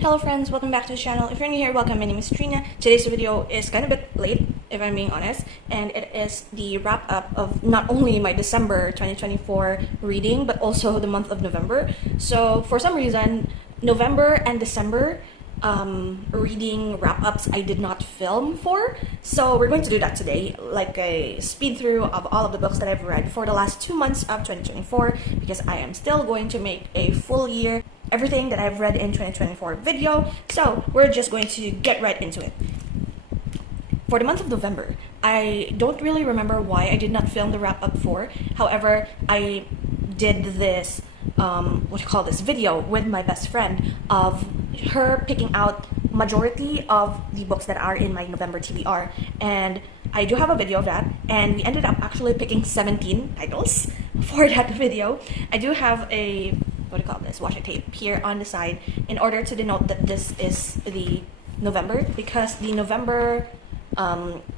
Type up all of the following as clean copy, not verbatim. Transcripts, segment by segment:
Hello friends, welcome back to the channel. If you're new here, welcome. My name is Trina. Today's video is kind of a bit late, if I'm being honest, and it is the wrap up of not only my December 2024 reading, but also the month of November. So for some reason, November and December reading wrap-ups I did not film for, so we're going to do that today, like a speed through of all of the books that I've read for the last 2 months of 2024, because I am still going to make a full year everything that I've read in 2024 video. So we're just going to get right into it. For the month of November, I don't really remember why I did not film the wrap-up for. However, I did this video with my best friend of her picking out majority of the books that are in my November TBR, and I do have a video of that, and we ended up actually picking 17 titles for that video. I do have a washi tape here on the side in order to denote that this is the November, because the November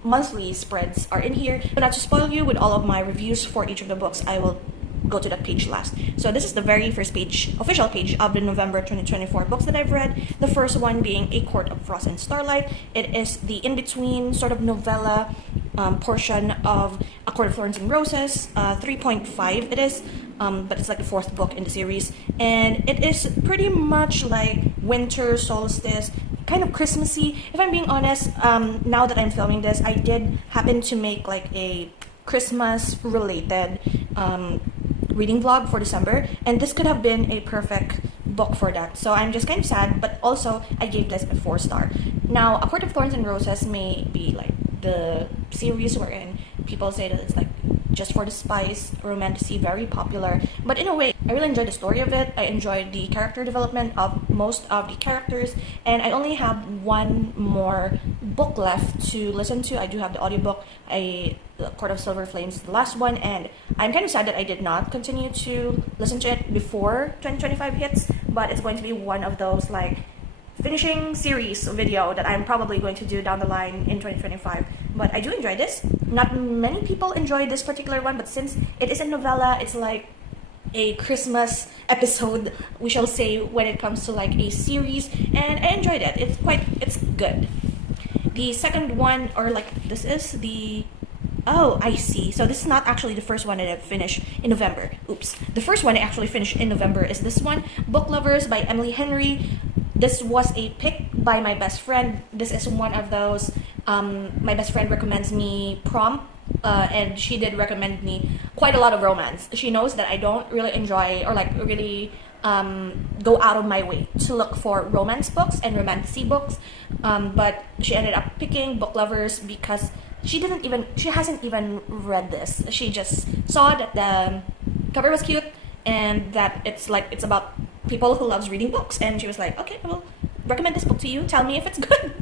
monthly spreads are in here. But not to spoil you with all of my reviews for each of the books, I will go to that page last. So this is the very first page, official page of the November 2024 books that I've read. The first one being A Court of Frost and Starlight. It is the in-between sort of novella portion of A Court of Thorns and Roses. 3.5 it is, but it's like the fourth book in the series, and it is pretty much like winter solstice, kind of Christmassy. If I'm being honest, now that I'm filming this, I did happen to make like a Christmas related reading vlog for December, and this could have been a perfect book for that. So I'm just kind of sad, but also I gave this a 4-star. Now, A Court of Thorns and Roses may be like the series wherein people say that it's like just for the spice, romantasy, very popular. But in a way, I really enjoyed the story of it. I enjoyed the character development of most of the characters, and I only have one more book left to listen to. I do have the audiobook, Court of Silver Flames, the last one, and I'm kind of sad that I did not continue to listen to it before 2025 hits, but it's going to be one of those like finishing series video that I'm probably going to do down the line in 2025. But I do enjoy this. Not many people enjoy this particular one, but since it is a novella, it's like a Christmas episode, we shall say, when it comes to like a series, and I enjoyed it. It's good. The second one, or like this is the I see. So this is not actually the first one that I finished in November. Oops. The first one I actually finished in November is this one, Book Lovers by Emily Henry. This was a pick by my best friend. This is one of those, my best friend recommends me prompt, and she did recommend me quite a lot of romance. She knows that I don't really enjoy or like really go out of my way to look for romance books and romantasy books, but she ended up picking Book Lovers because she hasn't even read this. She just saw that the cover was cute and that it's about people who loves reading books, and she was like, okay, I will recommend this book to you, tell me if it's good.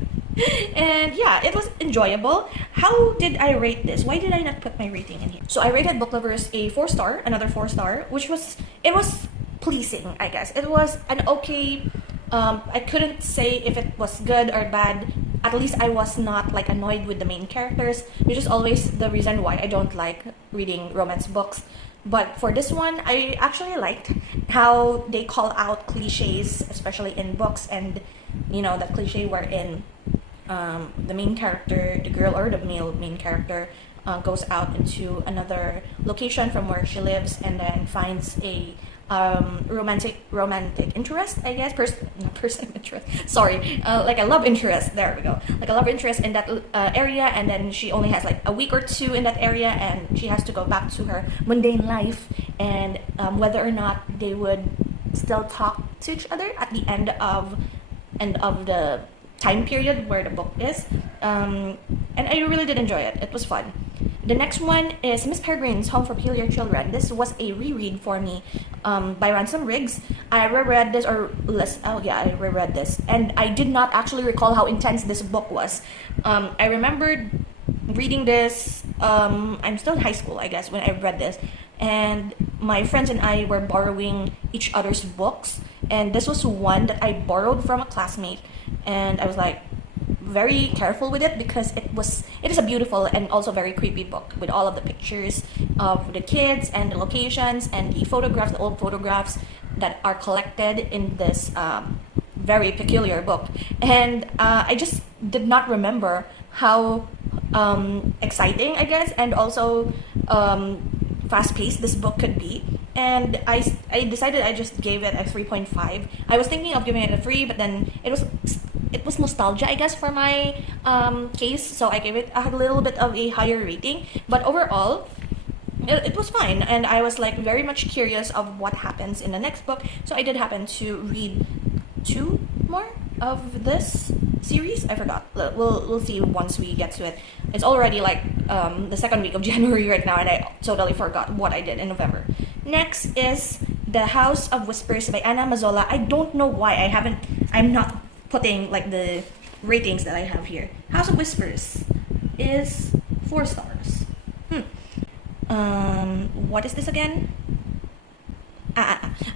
And yeah, it was enjoyable. How did I rate this? Why did I not put my rating in here? So I rated Book Lovers a 4-star, another 4-star, which was pleasing, I guess. It was an okay, I couldn't say if it was good or bad. At least I was not like annoyed with the main characters, which is always the reason why I don't like reading romance books. But for this one, I actually liked how they call out cliches, especially in books, and you know, that cliche wherein the main character, the girl or the male main character, goes out into another location from where she lives and then finds a romantic interest, I guess, person interest, sorry, like a love interest, there we go, like a love interest in that area, and then she only has like a week or two in that area, and she has to go back to her mundane life, and whether or not they would still talk to each other at the end of the time period where the book is, and I really did enjoy it. It was fun. The next one is Miss Peregrine's Home for Peculiar Children. This was a reread for me by Ransom Riggs. I reread this, I reread this, and I did not actually recall how intense this book was. I remembered reading this, I'm still in high school, I guess, when I read this, and my friends and I were borrowing each other's books, and this was one that I borrowed from a classmate, and I was like, very careful with it because it is a beautiful and also very creepy book with all of the pictures of the kids and the locations and the photographs, the old photographs that are collected in this very peculiar book. And I just did not remember how exciting, I guess, and also fast-paced this book could be. And I decided I just gave it a 3.5. I was thinking of giving it a 3, but then it was nostalgia, I guess, for my case, so I gave it a little bit of a higher rating. But overall, it was fine, and I was like very much curious of what happens in the next book. So I did happen to read 2 more of this series. I forgot. We'll see once we get to it. It's already like the second week of January right now, and I totally forgot what I did in November. Next is The House of Whispers by Anna Mazzola. I don't know why I'm not putting like the ratings that I have here. House of Whispers is 4 stars. What is this again?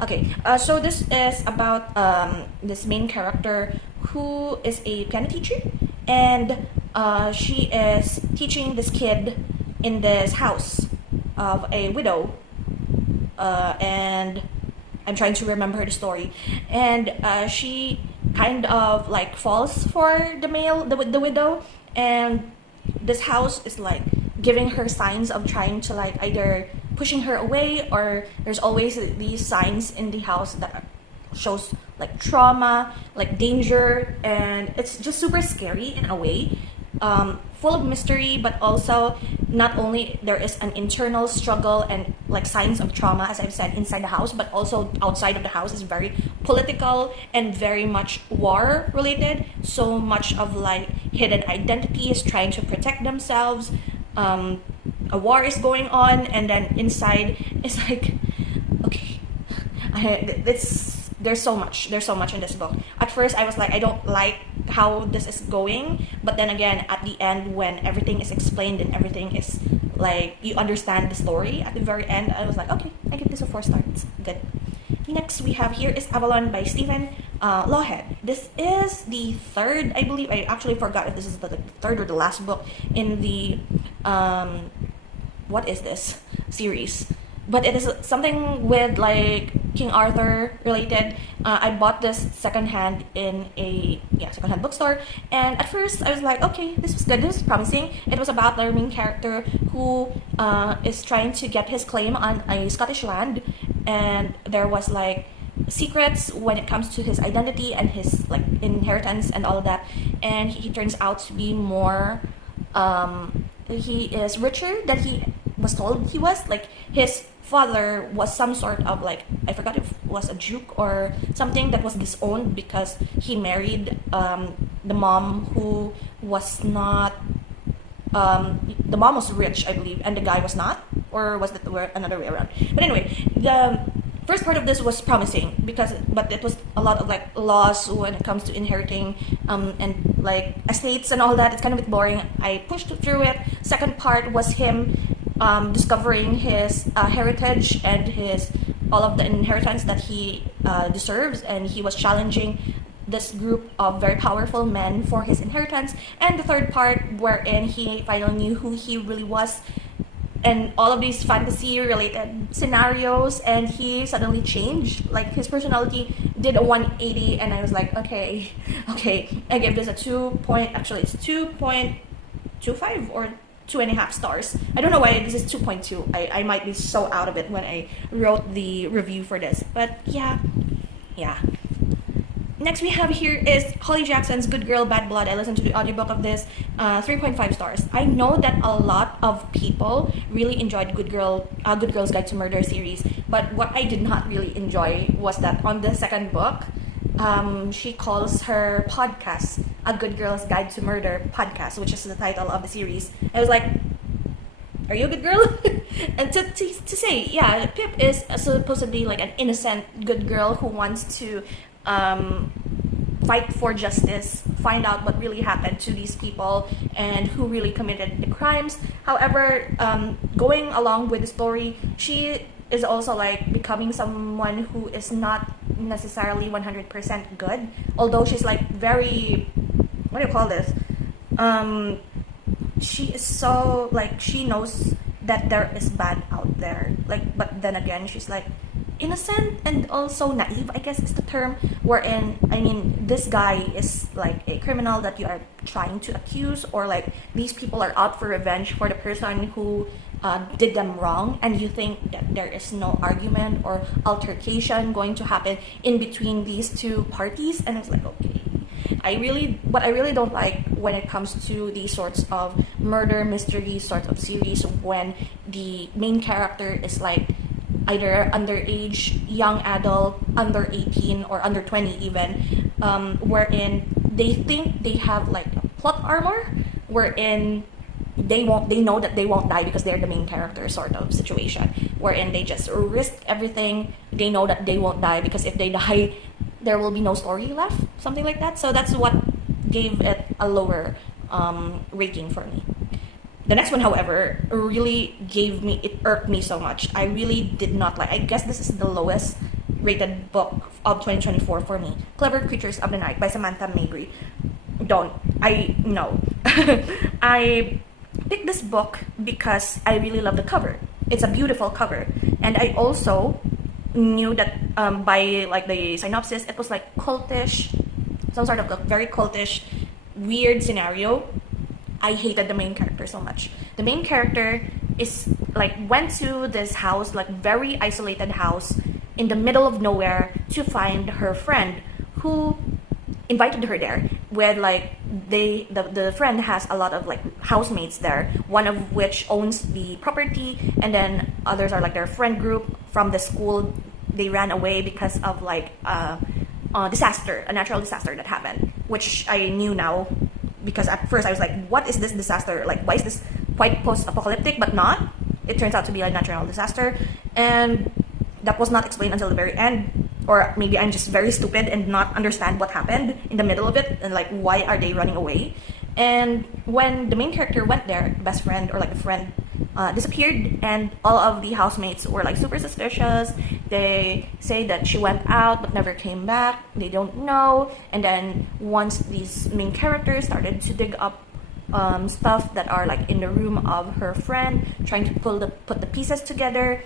Okay. So this is about this main character who is a piano teacher, and she is teaching this kid in this house of a widow, and I'm trying to remember the story. And she kind of like falls for the widow, and this house is like giving her signs of trying to like either pushing her away, or there's always these signs in the house that shows like trauma, like danger, and it's just super scary in a way, full of mystery, but also not only there is an internal struggle and like signs of trauma, as I've said, inside the house, but also outside of the house is very political and very much war related. So much of like hidden identities trying to protect themselves. A war is going on, and then inside it's like, okay, there's so much in this book. At first I was like, I don't like how this is going, but then again at the end, when everything is explained and everything is like you understand the story at the very end, I was like, okay, I give this a 4 star. It's good. Next we have here is Avalon by Stephen Lawhead. This is the 3rd, I believe. I actually forgot if this is the 3rd or the last book in the what is this series, but it is something with like King Arthur related. I bought this secondhand in a secondhand bookstore, and at first I was like, okay, this was good, this is promising. It was about the main character who is trying to get his claim on a Scottish land, and there was like secrets when it comes to his identity and his like inheritance and all of that, and he turns out to be more he is richer than he was told he was. Like his father was some sort of like, I forgot if it was a duke or something that was disowned because he married the mom who was not the mom was rich, I believe, and the guy was not, or was that another way around? But anyway, the first part of this was promising but it was a lot of like laws when it comes to inheriting and like estates and all that. It's kind of a bit boring. I pushed through it. Second part was him discovering his heritage and his all of the inheritance that he deserves, and he was challenging this group of very powerful men for his inheritance. And the third part, wherein he finally knew who he really was, and all of these fantasy related scenarios, and he suddenly changed, like his personality did a 180, and I was like, okay, I give this a 2.25 or 2.5 stars. I don't know why this is 2.2. I might be so out of it when I wrote the review for this, but yeah. Next we have here is Holly Jackson's Good Girl, Bad Blood. I listened to the audiobook of this, 3.5 stars. I know that a lot of people really enjoyed Good Girl's Guide to Murder series, but what I did not really enjoy was that on the second book, she calls her podcast A Good Girl's Guide to Murder podcast, which is the title of the series. I was like, are you a good girl? And to say, yeah, Pip is supposedly like an innocent good girl who wants to fight for justice, find out what really happened to these people and who really committed the crimes. However, going along with the story, she is also like becoming someone who is not necessarily 100% good, although she's like very, what do you call this? She is so like, she knows that there is bad out there, like, but then again she's like innocent and also naive, I guess is the term, wherein, I mean, this guy is like a criminal that you are trying to accuse, or like these people are out for revenge for the person who did them wrong, and you think that there is no argument or altercation going to happen in between these two parties, and it's like, okay. What I really don't like when it comes to these sorts of murder mystery sort of series, when the main character is like either underage, young adult, under 18 or under 20 even, wherein they think they have like a plot armor, wherein they know that they won't die because they're the main character sort of situation, wherein they just risk everything. They know that they won't die because if they die, there will be no story left, something like that. So that's what gave it a lower rating for me. The next one, however, really it irked me so much. I really did not like, I guess this is the lowest rated book of 2024 for me. Clever Creatures of the Night by Samantha Mabry. No. I picked this book because I really love the cover. It's a beautiful cover. And I also knew that by like the synopsis, it was like cultish, some sort of a very cultish, weird scenario. I hated the main character so much. The main character is like went to this house, like very isolated house in the middle of nowhere, to find her friend who invited her there, where like the friend has a lot of like housemates there, one of which owns the property, and then others are like their friend group from the school. They ran away because of like a natural disaster that happened, which I knew now, because at first I was like, what is this disaster? Like, why is this quite post-apocalyptic, but not? It turns out to be a natural disaster, and that was not explained until the very end. Or maybe I'm just very stupid and not understand what happened in the middle of it, and like, why are they running away? And when the main character went there, the best friend or like the friend disappeared, and all of the housemates were like super suspicious. They say that she went out but never came back. They don't know. And then once these main characters started to dig up stuff that are like in the room of her friend, trying to put the pieces together,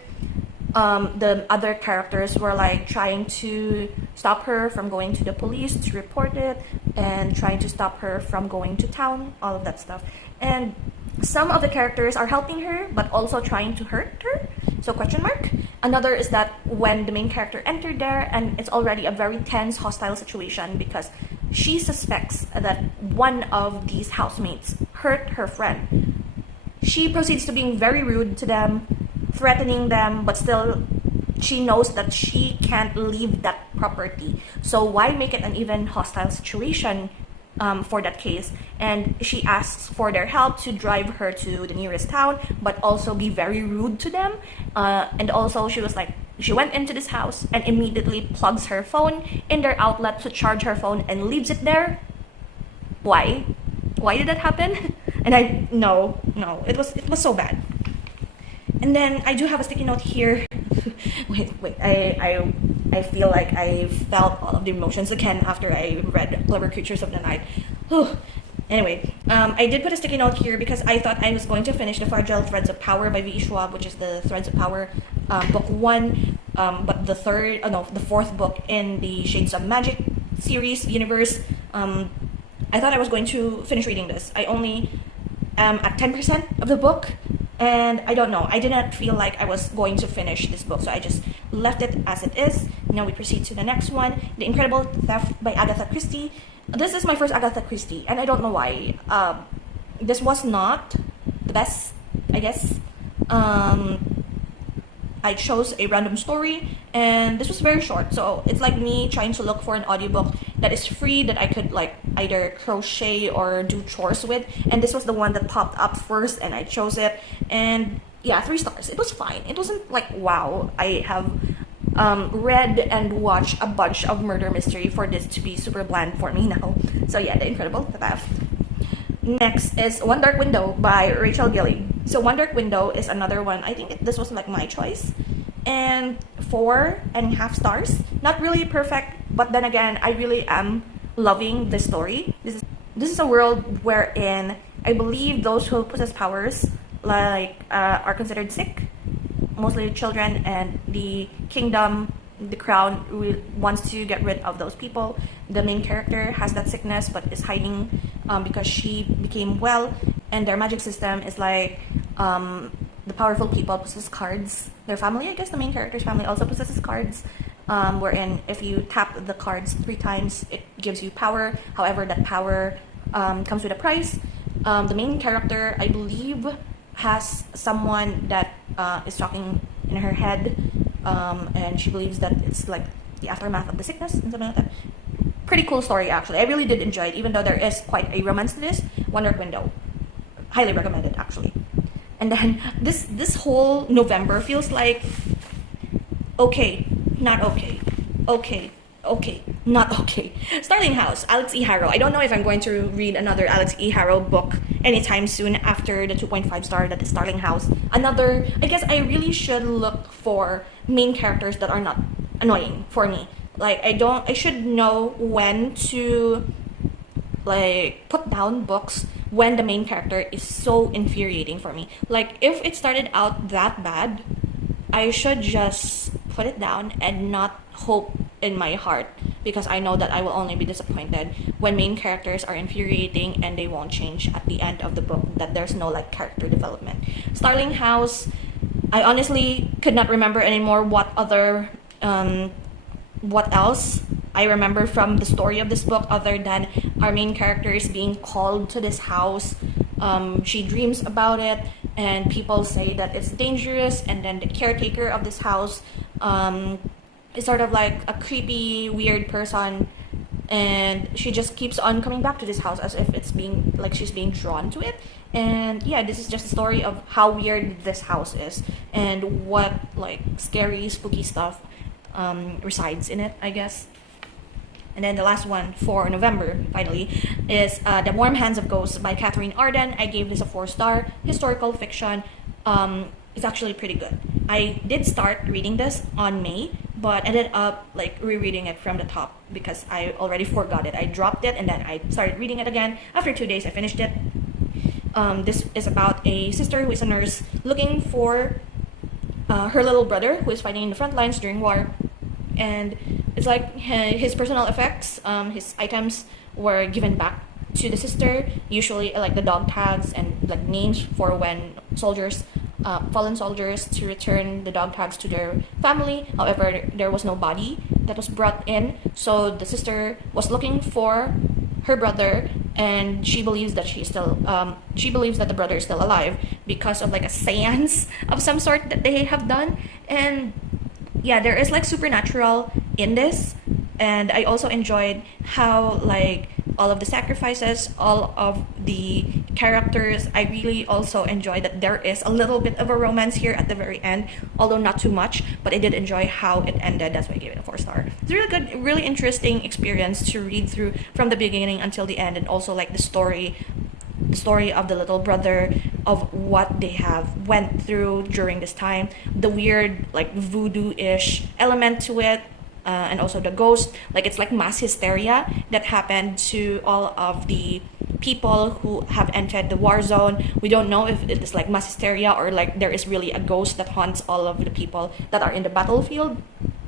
the other characters were like trying to stop her from going to the police to report it, and trying to stop her from going to town, all of that stuff. And some of the characters are helping her but also trying to hurt her, so question mark. Another is that when the main character entered there, and it's already a very tense, hostile situation, because she suspects that one of these housemates hurt her friend. She proceeds to being very rude to them, threatening them, but still she knows that she can't leave that property. So why make it an even hostile situation for that case? And she asks for their help to drive her to the nearest town, but also be very rude to them. And also she was like, she went into this house and immediately plugs her phone in their outlet to charge her phone and leaves it there. Why? Why did that happen? And no, it was so bad. And then I do have a sticky note here. wait, I feel like I felt all of the emotions again after I read Clever Creatures of the Night. Whew. Anyway, I did put a sticky note here because I thought I was going to finish The Fragile Threads of Power by V.E. Schwab, which is the Threads of Power book 1, but the fourth book in the Shades of Magic series universe. I thought I was going to finish reading this. I only am at 10% of the book, and I don't know, I didn't feel like I was going to finish this book, so I just left it as it is. Now we proceed to the next one, The Incredible Theft by Agatha Christie. This is my first Agatha Christie, and I don't know why. This was not the best, I guess. I chose a random story, and this was very short, so it's like me trying to look for an audiobook that is free, that I could like either crochet or do chores with, and this was the one that popped up first, and I chose it. And yeah, 3 stars. It was fine. It wasn't like, wow, I have read and watched a bunch of murder mystery for this to be super bland for me now. So yeah, The Incredible Theft. Next is One Dark Window by Rachel Gilly. So One Dark Window is another one. I think this was like my choice. And 4.5 stars. Not really perfect, but then again, I really am loving the story. This is a world wherein I believe those who possess powers like are considered sick. mostly children, and the kingdom, the crown, wants to get rid of those people. The main character has that sickness but is hiding because she became well, and their magic system is like the powerful people possess cards. Their family, I guess the main character's family, also possesses cards, wherein if you tap the cards 3 times, it gives you power. However, that power comes with a price. The main character, I believe, has someone that is talking in her head, and she believes that it's like the aftermath of the sickness and something like that. Pretty cool story, actually. I really did enjoy it, even though there is quite a romance to this. One Dark Window, highly recommended, actually. And then this whole November feels like okay, not okay, okay, okay, not okay. Starling House, Alex E. Harrow. I don't know if I'm going to read another Alex E. Harrow book anytime soon after the 2.5 star that is Starling House. Another, I guess I really should look for main characters that are not annoying for me. Like, I should know when to like put down books when the main character is so infuriating for me. Like, if it started out that bad, I should just put it down and not hope in my heart, because I know that I will only be disappointed when main characters are infuriating and they won't change at the end of the book, that there's no like character development. Starling House, I honestly could not remember anymore what else I remember from the story of this book other than our main character is being called to this house. She dreams about it, and people say that it's dangerous, and then the caretaker of this house is sort of like a creepy, weird person, and she just keeps on coming back to this house as if it's being like she's being drawn to it. And yeah, this is just a story of how weird this house is and what like scary, spooky stuff resides in it, I guess. And then the last one for November, finally, is The Warm Hands of Ghosts by Catherine Arden. I gave this a 4-star. Historical fiction. It's actually pretty good. I did start reading this on May, but ended up like rereading it from the top because I already forgot it. I dropped it and then I started reading it again. After 2 days, I finished it. This is about a sister who is a nurse looking for her little brother who is fighting in the front lines during war. And it's like his personal effects, his items were given back to the sister, usually like the dog tags and like names for when soldiers, fallen soldiers, to return the dog tags to their family. However, there was no body that was brought in, so the sister was looking for her brother, and she believes that she believes that the brother is still alive because of like a seance of some sort that they have done. And yeah, there is like supernatural in this, and I also enjoyed how like all of the sacrifices, all of the characters. I really also enjoyed that there is a little bit of a romance here at the very end, although not too much, but I did enjoy how it ended. That's why I gave it a 4-star. It's a really good, really interesting experience to read through from the beginning until the end, and also like the story of the little brother, of what they have went through during this time, the weird like voodoo-ish element to it, and also the ghost, like it's like mass hysteria that happened to all of the people who have entered the war zone. We don't know if it is like mass hysteria or like there is really a ghost that haunts all of the people that are in the battlefield.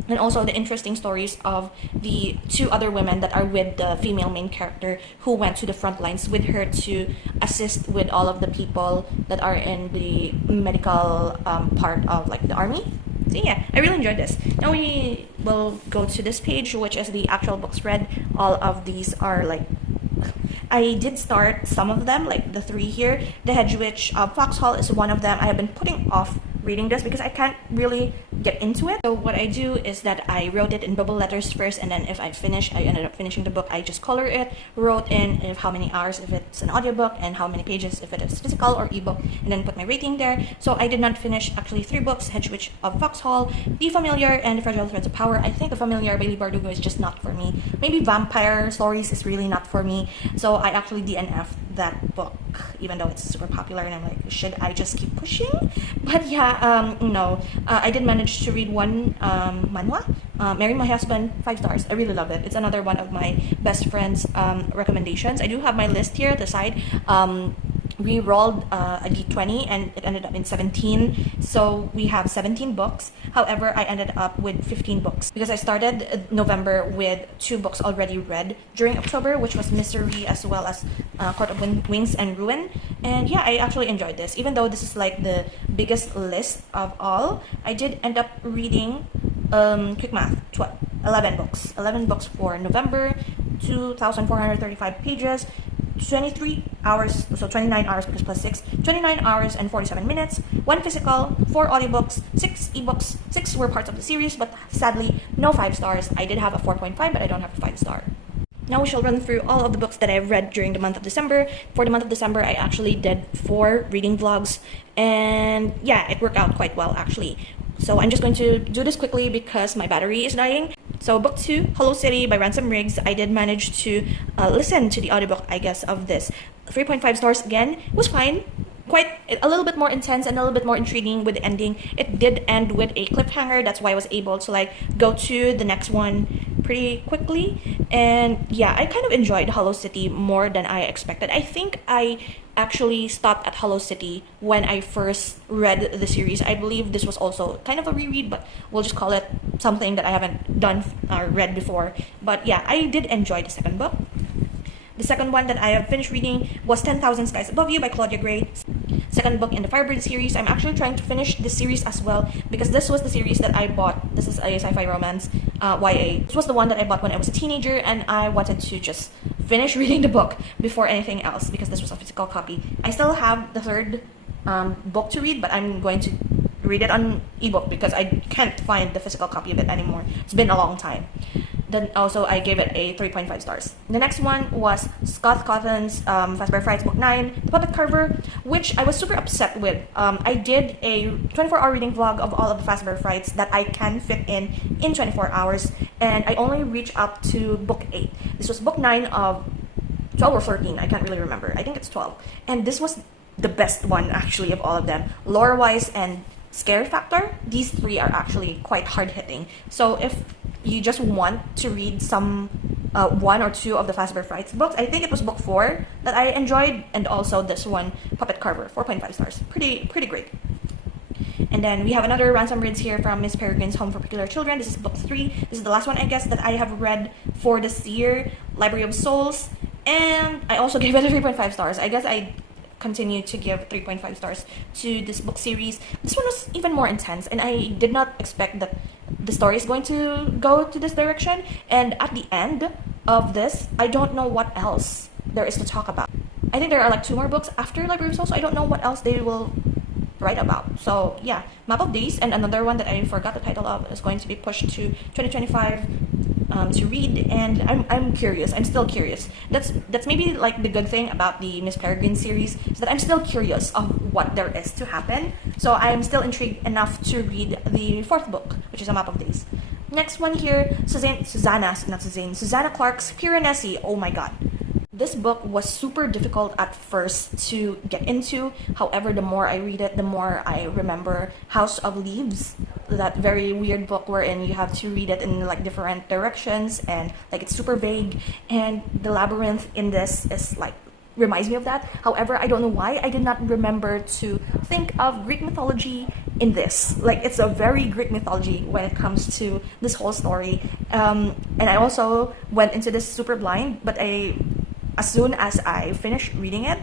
And also the interesting stories of the 2 other women that are with the female main character who went to the front lines with her to assist with all of the people that are in the medical part of like the army. So yeah, I really enjoyed this. Now we will go to this page, which is the actual books read. All of these are like, I did start some of them, like the 3 here. The Hedge Witch of Foxhall is one of them. I have been putting off reading this because I can't really get into it. So what I do is that I wrote it in bubble letters first, and then if I ended up finishing the book, I just color it, wrote in if how many hours if it's an audiobook, and how many pages if it is physical or ebook, and then put my rating there. So I did not finish actually 3 books: Hedge Witch of Foxhall, The Familiar, and The Fragile Threads of Power. I think The Familiar by Leigh Bardugo is just not for me. Maybe Vampire Stories is really not for me. So I actually DNF'd that book, even though it's super popular, and I'm like, should I just keep pushing? But yeah, no. I did manage to read one manhwa, Marry My Husband, 5 stars. I really love it. It's another one of my best friend's recommendations. I do have my list here at the side. re-rolled a d20 and it ended up in 17. So we have 17 books. However, I ended up with 15 books because I started November with 2 books already read during October, which was Misery as well as Court of Wings and Ruin. And yeah, I actually enjoyed this. Even though this is like the biggest list of all, I did end up reading, quick math, 11 books. 11 books for November, 2,435 pages, 23 hours, so 29 hours plus 6, 29 hours and 47 minutes, 1 physical, 4 audiobooks, 6 ebooks, 6 were parts of the series, but sadly, no 5 stars. I did have a 4.5, but I don't have a 5 star. Now we shall run through all of the books that I've read during the month of December. For the month of December, I actually did 4 reading vlogs, and yeah, it worked out quite well actually. So I'm just going to do this quickly because my battery is dying. So book 2, Hollow City by Ransom Riggs. I did manage to listen to the audiobook, I guess, of this. 3.5 stars again. It was fine. Quite a little bit more intense and a little bit more intriguing with the ending. It did end with a cliffhanger. That's why I was able to like go to the next one pretty quickly. And yeah, I kind of enjoyed Hollow City more than I expected. I think I actually stopped at Hollow City when I first read the series. I believe this was also kind of a reread, but we'll just call it something that I haven't done or read before. But yeah, I did enjoy the second book. The second one that I have finished reading was 10,000 Skies Above You by Claudia Gray. Second book in the Firebird series. I'm actually trying to finish this series as well because this was the series that I bought. This is a sci-fi romance, YA. This was the one that I bought when I was a teenager, and I wanted to just finish reading the book before anything else because this was a physical copy. I still have the third book to read, but I'm going to read it on ebook because I can't find the physical copy of it anymore. It's been a long time. Then also I gave it a 3.5 stars. The next one was Scott Cawthon's Fazbear Frights Book 9, The Puppet Carver, which I was super upset with. I did a 24-hour reading vlog of all of the Fazbear Frights that I can fit in 24 hours, and I only reached up to book 8. This was book 9 of 12 or 13, I can't really remember. I think it's 12. And this was the best one actually of all of them. Lore-wise and scare factor, these 3 are actually quite hard-hitting. So if you just want to read some 1 or 2 of the Fazbear Frights books, I think it was book 4 that I enjoyed, and also this one, Puppet Carver, 4.5 stars. Pretty great. And then we have another Ransom Riggs here from Miss Peregrine's Home for Peculiar Children. This is book 3. This is the last one, I guess, that I have read for this year, Library of Souls, and I also gave it a 3.5 stars. I guess I continue to give 3.5 stars to this book series. This one was even more intense, and I did not expect that the story is going to go to this direction. And at the end of this, I don't know what else there is to talk about. I think there are like 2 more books after Library of Souls, so I don't know what else they will write about. So yeah, Map of Days, and another one that I forgot the title of is going to be pushed to 2025 to read, and I'm curious. I'm still curious. That's maybe like the good thing about the Miss Peregrine series, is that I'm still curious of what there is to happen. So I am still intrigued enough to read the 4th book, which is A Map of Days. Next one here, Susanna Clarke's Piranesi. Oh my god. This book was super difficult at first to get into. However, the more I read it, the more I remember House of Leaves, that very weird book wherein you have to read it in like different directions and like it's super vague. And the labyrinth in this is like reminds me of that. However, I don't know why I did not remember to think of Greek mythology in this. Like, it's a very Greek mythology when it comes to this whole story. And I also went into this super blind, but as soon as I finished reading it,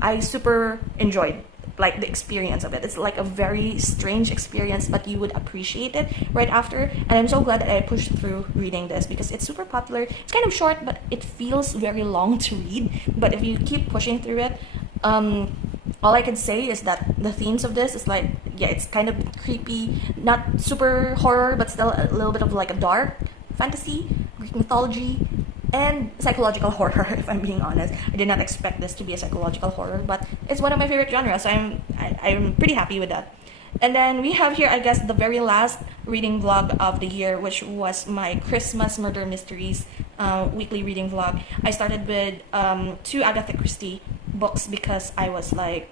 I super enjoyed like the experience of it. It's like a very strange experience, but you would appreciate it right after. And I'm so glad that I pushed through reading this because it's super popular. It's kind of short, but it feels very long to read. But if you keep pushing through it, all I can say is that the themes of this is like, yeah, it's kind of creepy, not super horror, but still a little bit of like a dark fantasy, Greek mythology, and psychological horror, if I'm being honest. I did not expect this to be a psychological horror, but it's one of my favorite genres, so I'm pretty happy with that. And then we have here, I guess, the very last reading vlog of the year, which was my Christmas Murder Mysteries weekly reading vlog. I started with 2 Agatha Christie books because I was like,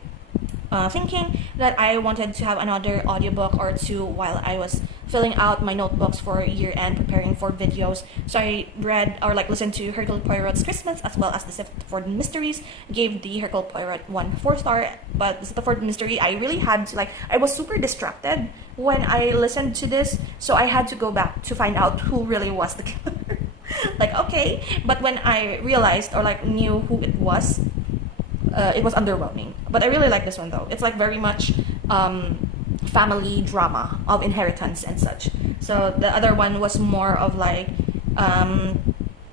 thinking that I wanted to have another audiobook or two while I was filling out my notebooks for year end, preparing for videos. So I read or like listened to Hercule Poirot's Christmas as well as the Stepford Mysteries. Gave the Hercule Poirot one 4-star, but the Stepford Mystery I really had to like. I was super distracted when I listened to this, so I had to go back to find out who really was the killer. Like, okay, but when I realized or like knew who it was underwhelming. But I really like this one though. It's like very much family drama of inheritance and such. So the other one was more of like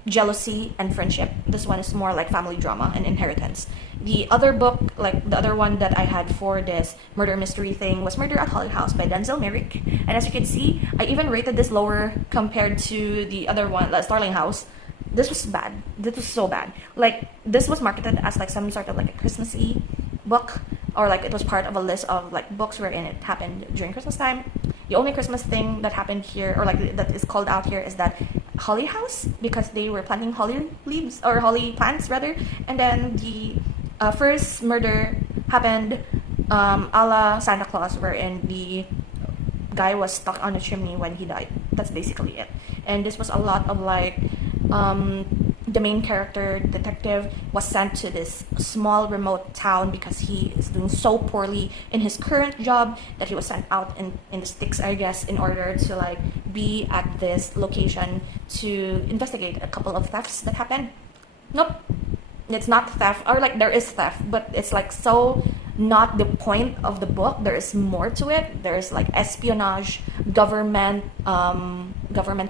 jealousy and friendship. This one is more like family drama and inheritance. The other book, like the other one that I had for this murder mystery thing, was Murder at Holly House by Denzel Merrick. And as you can see, I even rated this lower compared to the other one, Starling House. This was bad. This was so bad. Like, this was marketed as like some sort of like a Christmassy book, or like it was part of a list of like books wherein it happened during Christmas time. The only Christmas thing that happened here, or like that is called out here, is that Holly House, because they were planting holly leaves or holly plants rather. And then the first murder happened a la Santa Claus, wherein the guy was stuck on a chimney when he died. That's basically it. And this was a lot of like the main character, detective, was sent to this small remote town because he is doing so poorly in his current job that he was sent out in the sticks, I guess, in order to like be at this location to investigate a couple of thefts that happened. Nope, it's not theft, or like there is theft, but it's like so not the point of the book. There is more to it. There's like espionage, government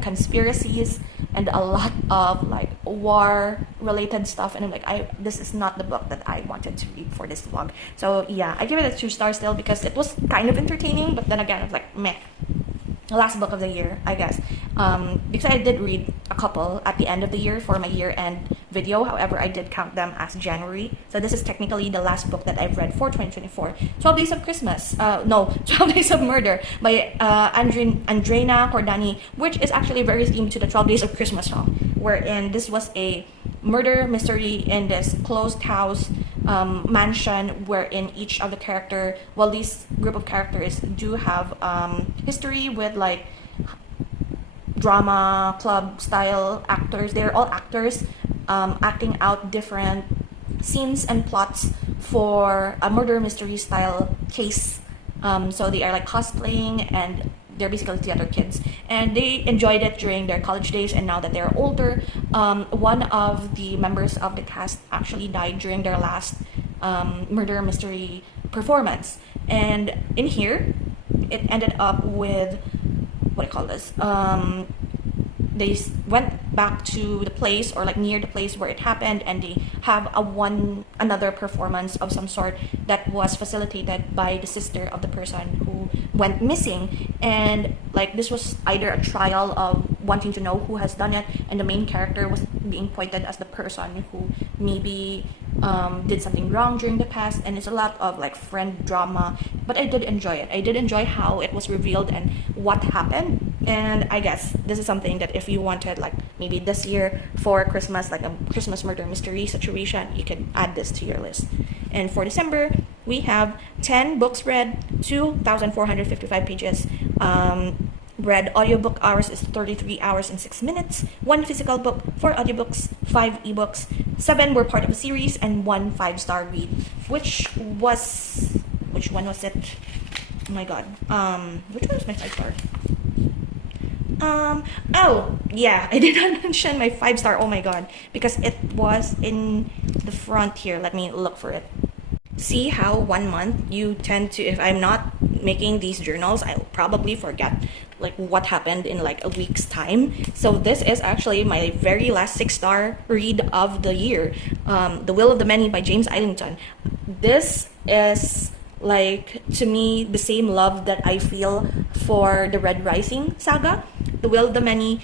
conspiracies, and a lot of like war related stuff. And I'm like, this is not the book that I wanted to read for this vlog. So yeah, I give it a 2 star still because it was kind of entertaining, but then again, it's like meh. Last book of the year, I guess, because I did read a couple at the end of the year for my year-end video. However, I did count them as January, so this is technically the last book that I've read for 2024. 12 Days of Christmas, 12 Days of Murder by Andrena Cordani, which is actually very themed to the 12 Days of Christmas song, wherein this was a murder mystery in this closed house mansion, wherein each of the character, well, these group of characters do have history with like drama club style actors. They're all actors acting out different scenes and plots for a murder mystery style case. So they are like cosplaying, and they're basically theater kids, and they enjoyed it during their college days. And now that they're older, one of the members of the cast actually died during their last murder mystery performance. And in here, it ended up with, what do you call this? They went back to the place, or like near the place where it happened, and they have another performance of some sort that was facilitated by the sister of the person who went missing. And like this was either a trial of wanting to know who has done it, and the main character was being pointed as the person who maybe did something wrong during the past. And it's a lot of like friend drama, but I did enjoy it. I did enjoy how it was revealed and what happened. And I guess this is something that if you wanted like maybe this year for Christmas, like a Christmas murder mystery situation, you can add this to your list. And for December, we have 10 books read, 2,455 pages. Read audiobook hours is 33 hours and 6 minutes. 1 physical book, 4 audiobooks, 5 ebooks, 7 were part of a series, and 1 5-star read. Which one was it? Oh my god. Which one was my 5-star? Oh yeah, I did not mention my 5-star. Oh my god, because it was in the front here. Let me look for it. See how 1 month you tend to, if I'm not making these journals, I'll probably forget like what happened in like a week's time. So this is actually my very last 6-star read of the year, The Will of the Many by James Islington. This is like, to me, the same love that I feel for the Red Rising saga. The Will of the Many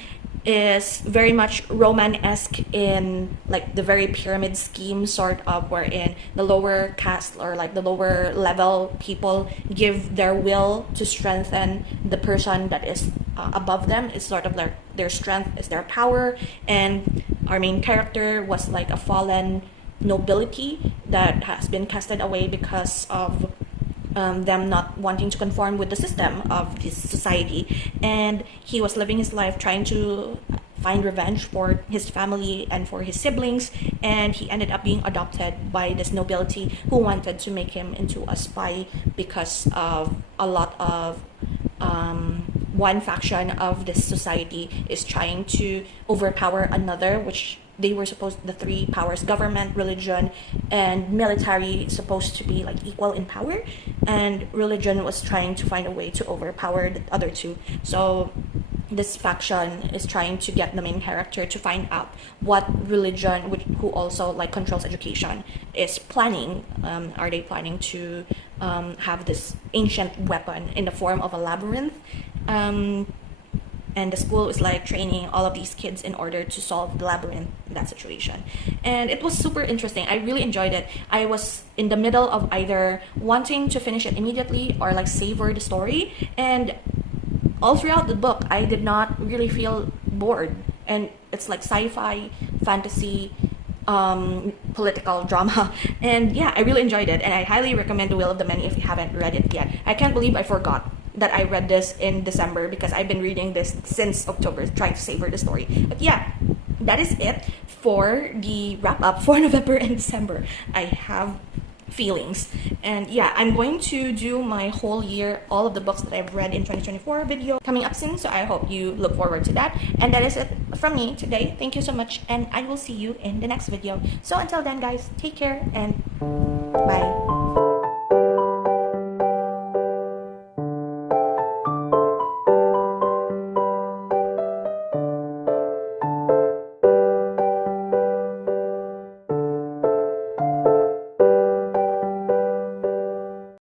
is very much Roman-esque in like the very pyramid scheme sort of, wherein the lower caste or like the lower level people give their will to strengthen the person that is above them. It's sort of their strength is their power. And our main character was like a fallen nobility that has been casted away because of them not wanting to conform with the system of this society, and he was living his life trying to find revenge for his family and for his siblings, and he ended up being adopted by this nobility who wanted to make him into a spy because of a lot of one faction of this society is trying to overpower another, which they were supposed, the three powers, government, religion, and military, supposed to be like equal in power, and religion was trying to find a way to overpower the other two. So this faction is trying to get the main character to find out what religion, who also like controls education, is planning. Are they planning to have this ancient weapon in the form of a labyrinth? And the school is like training all of these kids in order to solve the labyrinth in that situation. And it was super interesting. I really enjoyed it. I was in the middle of either wanting to finish it immediately or like savor the story, and all throughout the book I did not really feel bored. And it's like sci-fi, fantasy, political drama, and yeah, I really enjoyed it, and I highly recommend The Will of the Many if you haven't read it yet. I can't believe I forgot that I read this in December, because I've been reading this since October, trying to savor the story. But yeah, that is it for the wrap up for November and December. I have feelings, and yeah, I'm going to do my whole year, all of the books that I've read in 2024 video coming up soon, so I hope you look forward to that. And that is it from me today. Thank you so much, and I will see you in the next video. So until then guys, take care and bye.